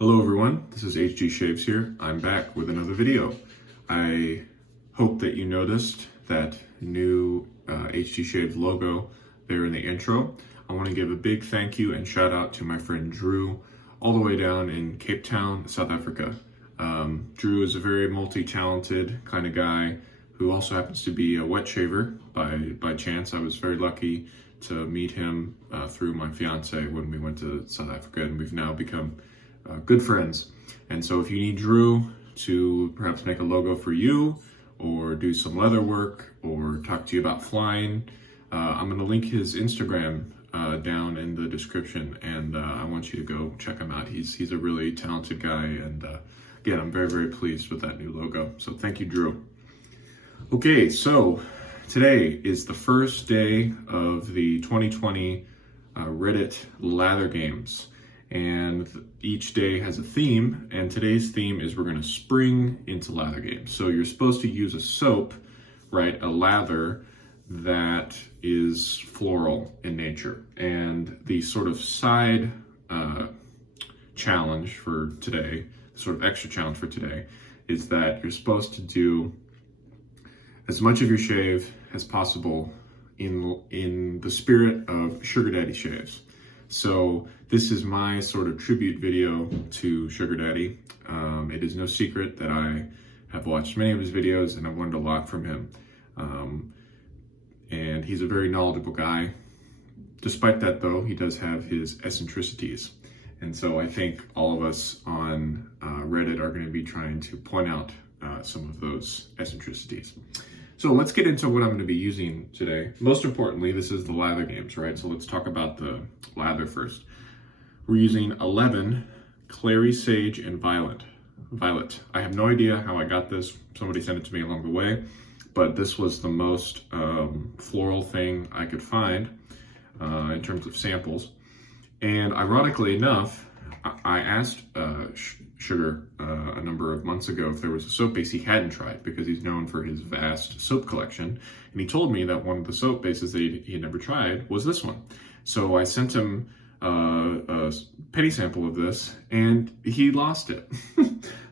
Hello everyone, this is HG Shaves here. I'm back with another video. I hope that you noticed that new HG Shaves logo there in the intro. I want to give a big thank you and shout out to my friend Drew, all the way down in Cape Town, South Africa. Drew is a very multi-talented kind of guy who also happens to be a wet shaver by chance. I was very lucky to meet him through my fiance when we went to South Africa, and we've now become good friends. And so if you need Drew to perhaps make a logo for you or do some leather work or talk to you about flying, I'm going to link his Instagram down in the description, and I want you to go check him out. He's a really talented guy, and again, I'm very, very pleased with that new logo. So thank you, Drew. Okay, so today is the first day of the 2020 Reddit Lather Games. And each day has a theme, and today's theme is we're going to spring into lather games. So you're supposed to use a soap, right, a lather that is floral in nature. And the sort of side challenge for today, sort of extra challenge for today, is that you're supposed to do as much of your shave as possible in the spirit of Sugar Daddy shaves. So this is my sort of tribute video to Sugar Daddy. It is no secret that I have watched many of his videos and I've learned a lot from him. And he's a very knowledgeable guy. Despite that though, he does have his eccentricities. And so I think all of us on Reddit are going to be trying to point out some of those eccentricities. So let's get into what I'm going to be using today. Most importantly, this is the lather games, right? So let's talk about the lather first. We're using 11 Clary, Sage, and Violet. I have no idea how I got this. Somebody sent it to me along the way, but this was the most floral thing I could find in terms of samples. And ironically enough, I asked Sugar a number of months ago if there was a soap base he hadn't tried, because he's known for his vast soap collection. And he told me that one of the soap bases that he had never tried was this one. So I sent him a penny sample of this, and he lost it.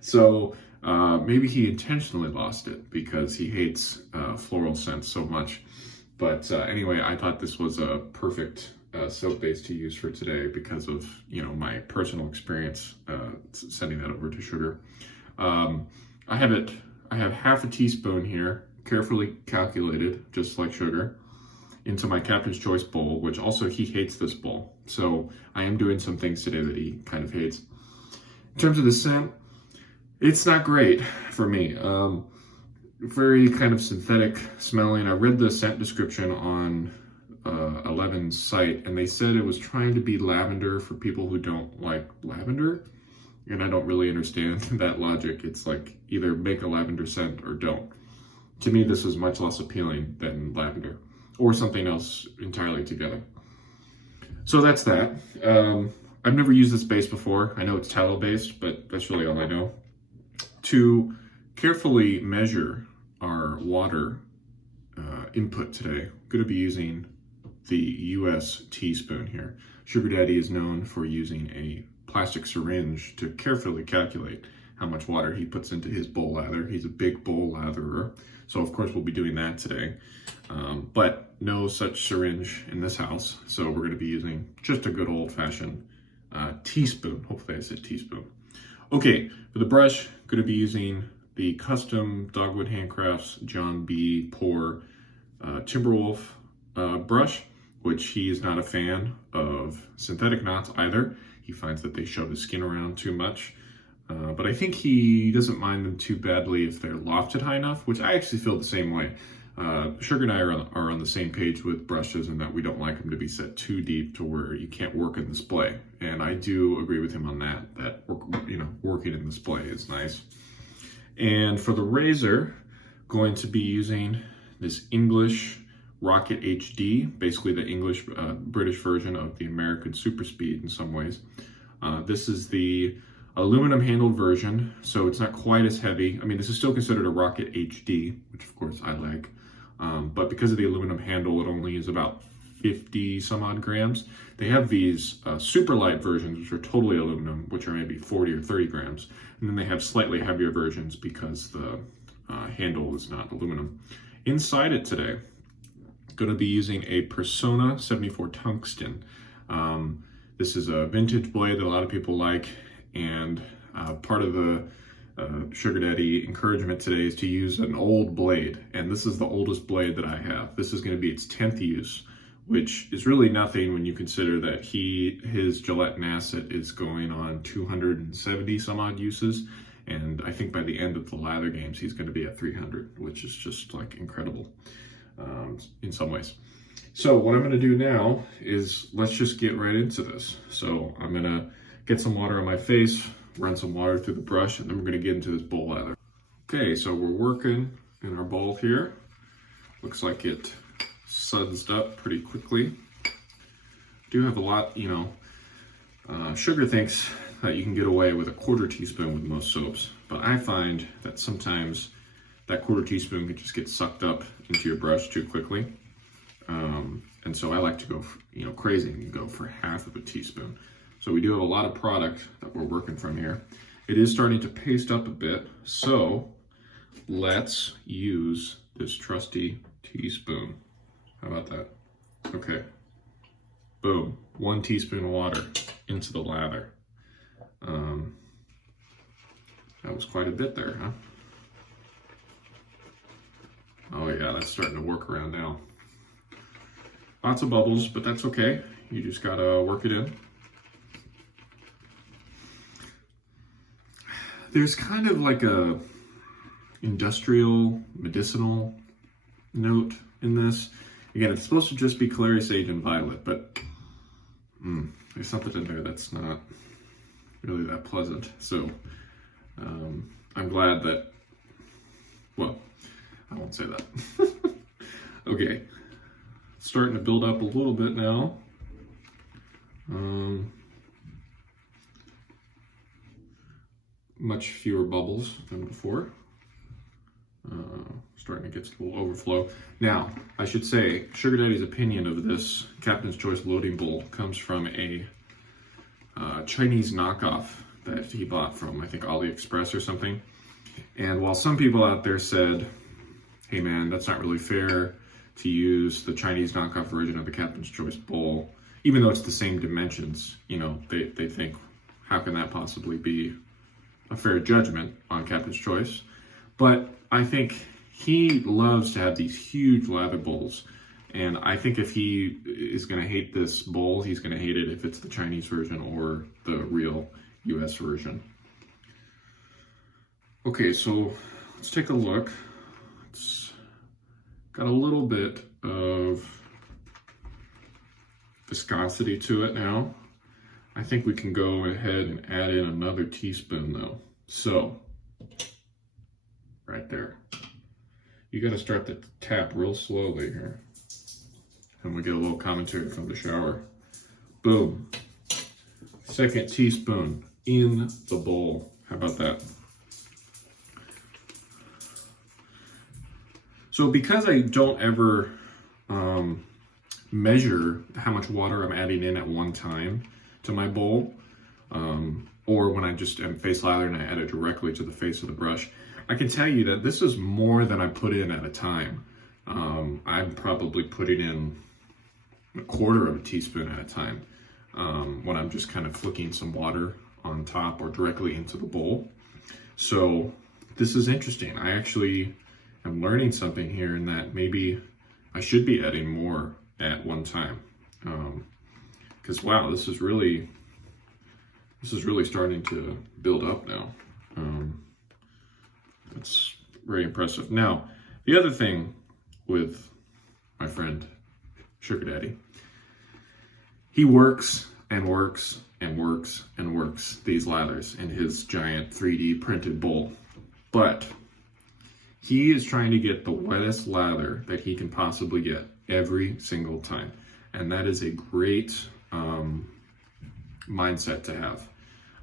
So maybe he intentionally lost it because he hates floral scents so much. But anyway, I thought this was a perfect soap base to use for today because of, you know, my personal experience sending that over to Sugar. I have half a teaspoon here, carefully calculated, just like Sugar, into my Captain's Choice bowl, which also he hates this bowl. So I am doing some things today that he kind of hates. In terms of the scent, it's not great for me. Very kind of synthetic smelling. I read the scent description on 11's site, and they said it was trying to be lavender for people who don't like lavender, and I don't really understand that logic. It's like either make a lavender scent or don't. To me, this is much less appealing than lavender or something else entirely together. So that's that. I've never used this base before. I know it's tallow based, but that's really all I know. To carefully measure our water input today, I'm going to be using the US teaspoon here. Sugar Daddy is known for using a plastic syringe to carefully calculate how much water he puts into his bowl lather. He's a big bowl latherer, so of course we'll be doing that today. But no such syringe in this house, so we're going to be using just a good old-fashioned teaspoon. Hopefully I said teaspoon. Okay, for the brush, I'm going to be using the custom Dogwood Handcrafts JohnB Pour Timberwolf brush, which he is not a fan of synthetic knots either. He finds that they shove his skin around too much. But I think he doesn't mind them too badly if they're lofted high enough, which I actually feel the same way. Sugar and I are on the same page with brushes in that we don't like them to be set too deep to where you can't work in display. And I do agree with him on that working in display is nice. And for the razor, going to be using this English Rocket HD, basically the English British version of the American Super Speed in some ways. This is the aluminum handled version, so it's not quite as heavy. I mean, this is still considered a Rocket HD, which of course I like, but because of the aluminum handle, it only is about 50 some odd grams. They have these super light versions, which are totally aluminum, which are maybe 40 or 30 grams. And then they have slightly heavier versions because the handle is not aluminum. Inside it today, I'm going to be using a Personna 74 tungsten. This is a vintage blade that a lot of people like, and part of the Sugar Daddy encouragement today is to use an old blade, and this is the oldest blade that I have. This is going to be its 10th use, which is really nothing when you consider that his Gillette Nasset is going on 270 some odd uses, and I think by the end of the Lather games he's going to be at 300, which is just like incredible in some ways. So what I'm going to do now is let's just get right into this. So I'm going to get some water on my face, run some water through the brush, and then we're going to get into this bowl lather. Okay, so we're working in our bowl here. Looks like it sudsed up pretty quickly. Do have a lot, you know, Sugar thinks that you can get away with a 1/4 teaspoon with most soaps, but I find that sometimes that 1/4 teaspoon can just get sucked up into your brush too quickly. And so I like to go, you know, crazy and go for 1/2 teaspoon. So we do have a lot of product that we're working from here. It is starting to paste up a bit, so let's use this trusty teaspoon. How about that? Okay. Boom. 1 teaspoon of water into the lather. That was quite a bit there, huh? Oh yeah, that's starting to work around now. Lots of bubbles, but that's okay. You just gotta work it in. There's kind of like a industrial, medicinal note in this. Again, it's supposed to just be clary, sage, and violet, but there's something in there that's not really that pleasant. So I'm glad that, well, I won't say that. Okay, starting to build up a little bit now. Much fewer bubbles than before. Starting to get a little overflow. Now, I should say, Sugar Daddy's opinion of this Captain's Choice loading bowl comes from a Chinese knockoff that he bought from, I think, AliExpress or something. And while some people out there said, hey man, that's not really fair to use the Chinese knockoff version of the Captain's Choice bowl, even though it's the same dimensions, you know, they think, how can that possibly be a fair judgment on Captain's Choice? But I think he loves to have these huge lather bowls, and I think if he is going to hate this bowl, he's going to hate it if it's the Chinese version or the real US version. Okay, so let's take a look. It's got a little bit of viscosity to it now. I think we can go ahead and add in another teaspoon though. So, right there. You gotta start the tap real slowly here. And we get a little commentary from the shower. Boom. 2nd teaspoon in the bowl. How about that? So because I don't ever measure how much water I'm adding in at one time to my bowl, or when I just am face lather and I add it directly to the face of the brush, I can tell you that this is more than I put in at a time. I'm probably putting in 1/4 teaspoon at a time when I'm just kind of flicking some water on top or directly into the bowl. So this is interesting. I actually am learning something here in that maybe I should be adding more at one time. Because wow, this is really starting to build up now. That's very impressive. Now, the other thing with my friend Sugar Daddy, he works and works and works and works these lathers in his giant 3D printed bowl, but he is trying to get the wettest lather that he can possibly get every single time, and that is a great mindset to have.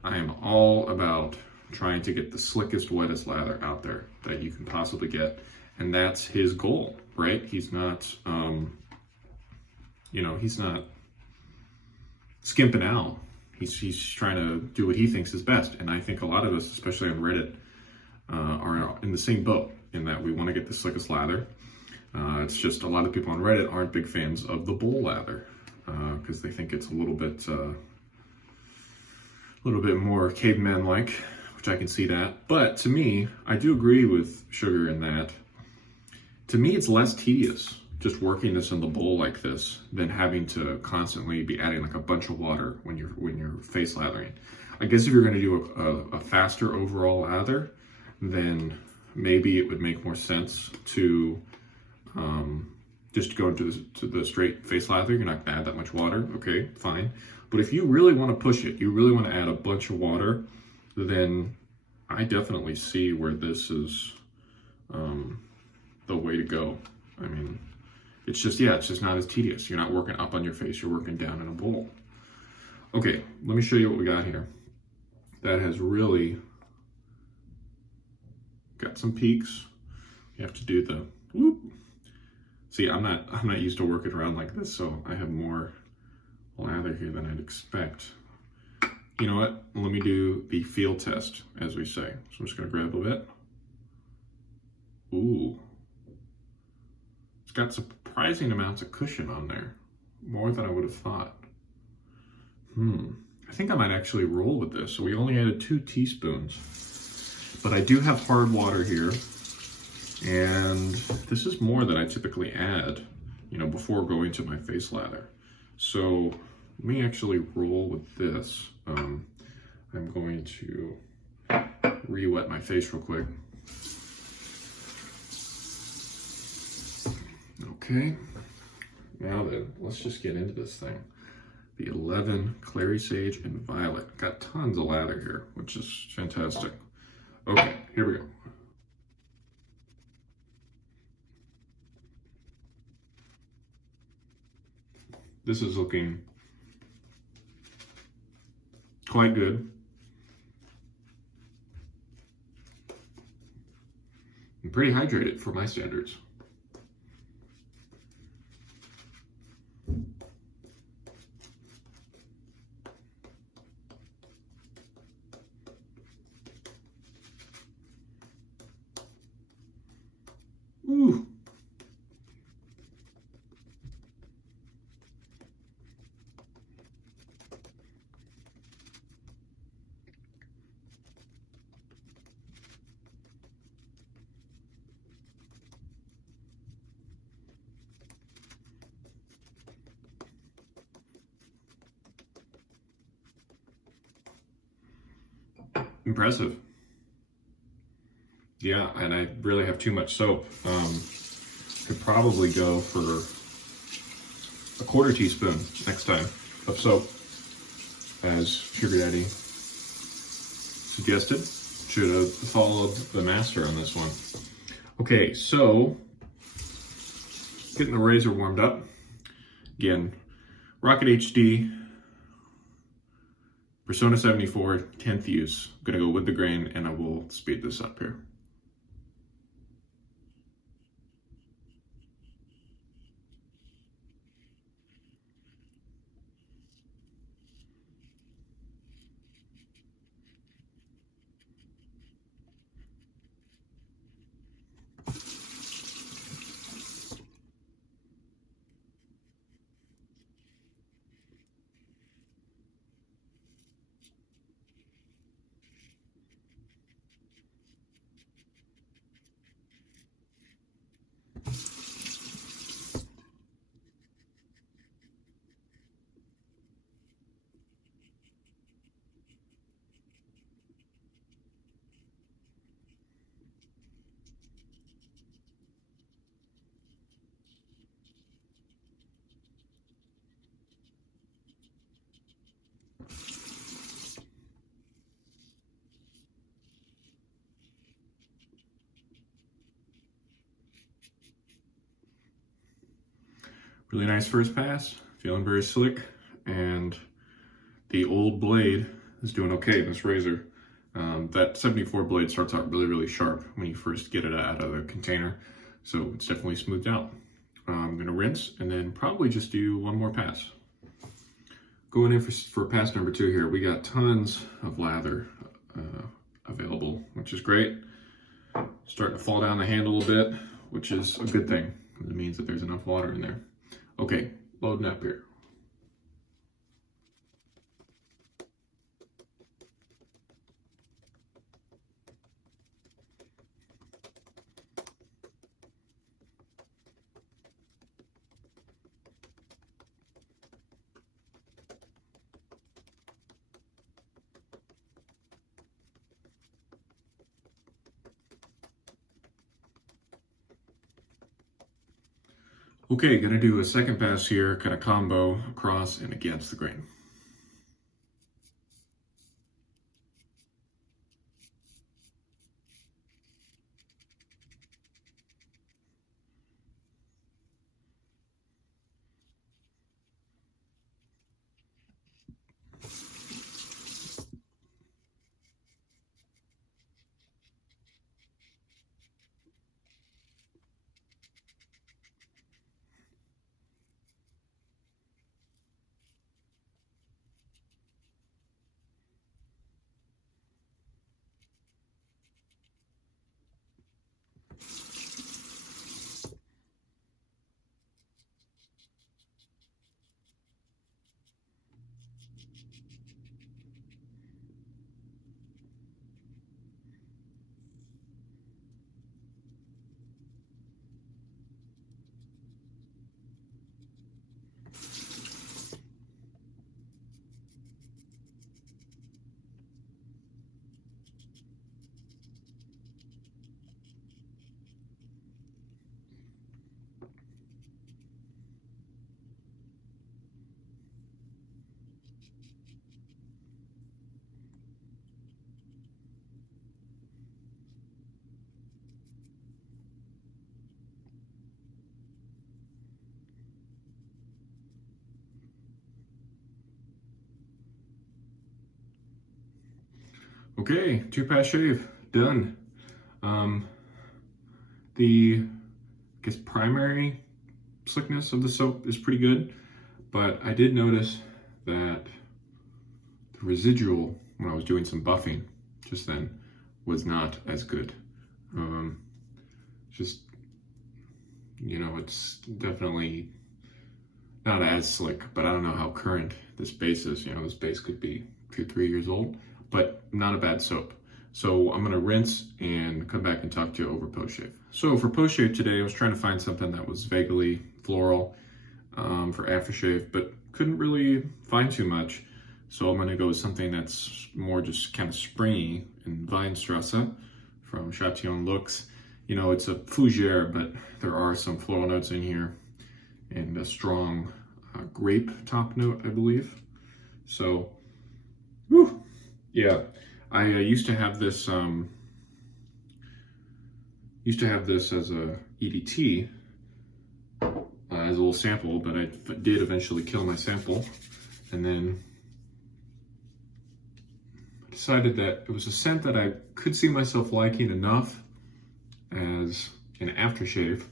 I am all about trying to get the slickest, wettest lather out there that you can possibly get, and that's his goal, right? He's not You know, he's not skimping out. He's trying to do what he thinks is best. And I think a lot of us, especially on Reddit, are in the same boat in that we want to get the slickest lather. It's just a lot of people on Reddit aren't big fans of the bowl lather because they think it's a little bit more caveman-like, which I can see that. But to me, I do agree with Sugar in that. To me, it's less tedious just working this in the bowl like this than having to constantly be adding like a bunch of water when you're face lathering. I guess if you're going to do a faster overall lather, then maybe it would make more sense to just go to the straight face lather. You're not going to add that much water. Okay, fine. But if you really want to push it, you really want to add a bunch of water, then I definitely see where this is the way to go. I mean, it's just not as tedious. You're not working up on your face, you're working down in a bowl. Okay, let me show you what we got here. That has really got some peaks. You have to do the whoop. See, I'm not used to working around like this, so I have more lather here than I'd expect. You know what? Let me do the feel test, as we say. So I'm just gonna grab a bit. Ooh. It's got surprising amounts of cushion on there. More than I would have thought. I think I might actually roll with this. So we only added 2 teaspoons. But I do have hard water here. And this is more than I typically add, you know, before going to my face lather. So let me actually roll with this. I'm going to re-wet my face real quick. Okay, now then, let's just get into this thing. The 11 Clary Sage and Violet. Got tons of lather here, which is fantastic. Okay, here we go. This is looking quite good. I'm pretty hydrated for my standards. Ooh. Impressive. Yeah, and I really have too much soap. Could probably go for a 1/4 teaspoon next time of soap, as Sugar Daddy suggested. Should have followed the master on this one. Okay, so getting the razor warmed up. Again, Rocket HD, Personna 74, 10th use. I'm gonna go with the grain and I will speed this up here. Really nice first pass, feeling very slick, and the old blade is doing okay in this razor. That 74 blade starts out really, really sharp when you first get it out of the container, so it's definitely smoothed out. I'm gonna rinse and then probably just do one more pass. Going in for pass number 2 here, we got tons of lather available, which is great. Starting to fall down the handle a bit, which is a good thing. It means that there's enough water in there. Okay, loading up here. Okay, gonna do a second pass here, kind of combo across and against the grain. Okay, 2-pass shave, done. The, I guess, primary slickness of the soap is pretty good, but I did notice that the residual, when I was doing some buffing just then, was not as good. Just, you know, it's definitely not as slick, but I don't know how current this base is. You know, this base could be 2-3 years old, but not a bad soap. So I'm gonna rinse and come back and talk to you over post shave. So for post shave today, I was trying to find something that was vaguely floral for aftershave, but couldn't really find too much. So I'm gonna go with something that's more just kind of springy in Weinstrasse from Chatillon looks. You know, it's a fougere, but there are some floral notes in here and a strong grape top note, I believe. So, whew, yeah. I used to have this as a EDT as a little sample, but I did eventually kill my sample, and then I decided that it was a scent that I could see myself liking enough as an aftershave,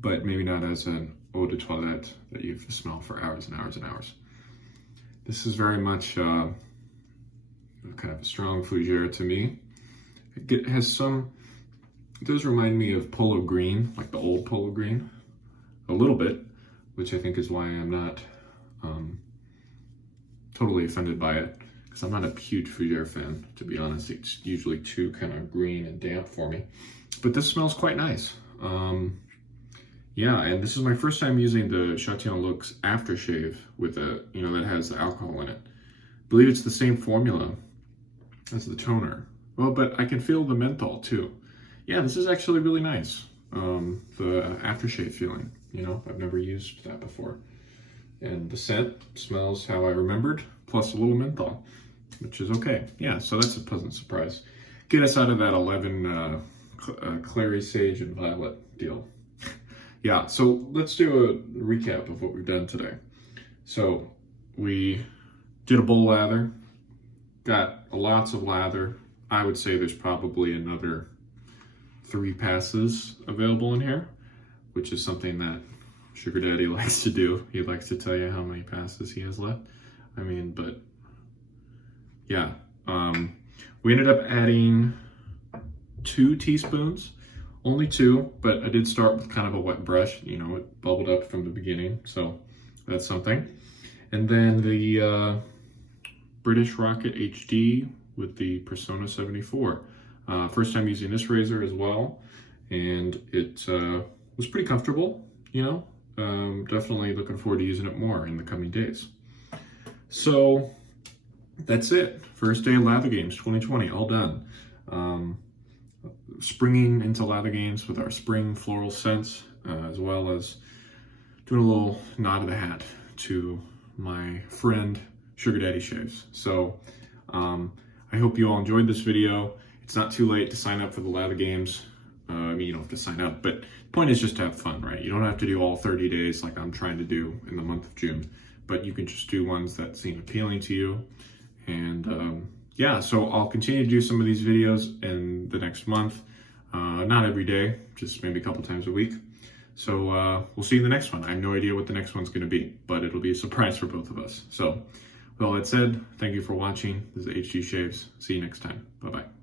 but maybe not as an eau de toilette that you smell for hours and hours and hours. This is very much kind of a strong fougere to me. It has some, it does remind me of polo green, like the old polo green, a little bit, which I think is why I'm not totally offended by it, because I'm not a huge fougere fan, to be honest. It's usually too kind of green and damp for me, but this smells quite nice. Yeah, and this is my first time using the Chatillon Looks Aftershave with a, you know, that has the alcohol in it. I believe it's the same formula as the toner. Well, but I can feel the menthol too. Yeah, this is actually really nice. The aftershave feeling, you know, I've never used that before. And the scent smells how I remembered, plus a little menthol, which is okay. Yeah, so that's a pleasant surprise. Get us out of that 11 Clary, Sage, and Violet deal. Yeah, so let's do a recap of what we've done today. So we did a bowl lather, got lots of lather. I would say there's probably another 3 passes available in here. which is something that Sugar Daddy likes to do. He likes to tell you how many passes he has left. I mean, but yeah. We ended up adding 2 teaspoons, only 2, but I did start with kind of a wet brush. You know, it bubbled up from the beginning, so that's something. And then the British Rocket HD with the Personna 74. First time using this razor as well, and it was pretty comfortable, you know. Definitely looking forward to using it more in the coming days. So that's it. First day of Lather Games 2020, all done. Springing into Lather Games with our spring floral scents, as well as doing a little nod of the hat to my friend Sugar Daddy Shaves. So I hope you all enjoyed this video. It's not too late to sign up for the Lather Games. I mean, you don't have to sign up, but the point is just to have fun, right? You don't have to do all 30 days like I'm trying to do in the month of June, but you can just do ones that seem appealing to you. And yeah, so I'll continue to do some of these videos in the next month. Not every day, just maybe a couple times a week. So we'll see you in the next one. I have no idea what the next one's going to be, but it'll be a surprise for both of us. So with all that said, thank you for watching. This is HD Shaves. See you next time. Bye-bye.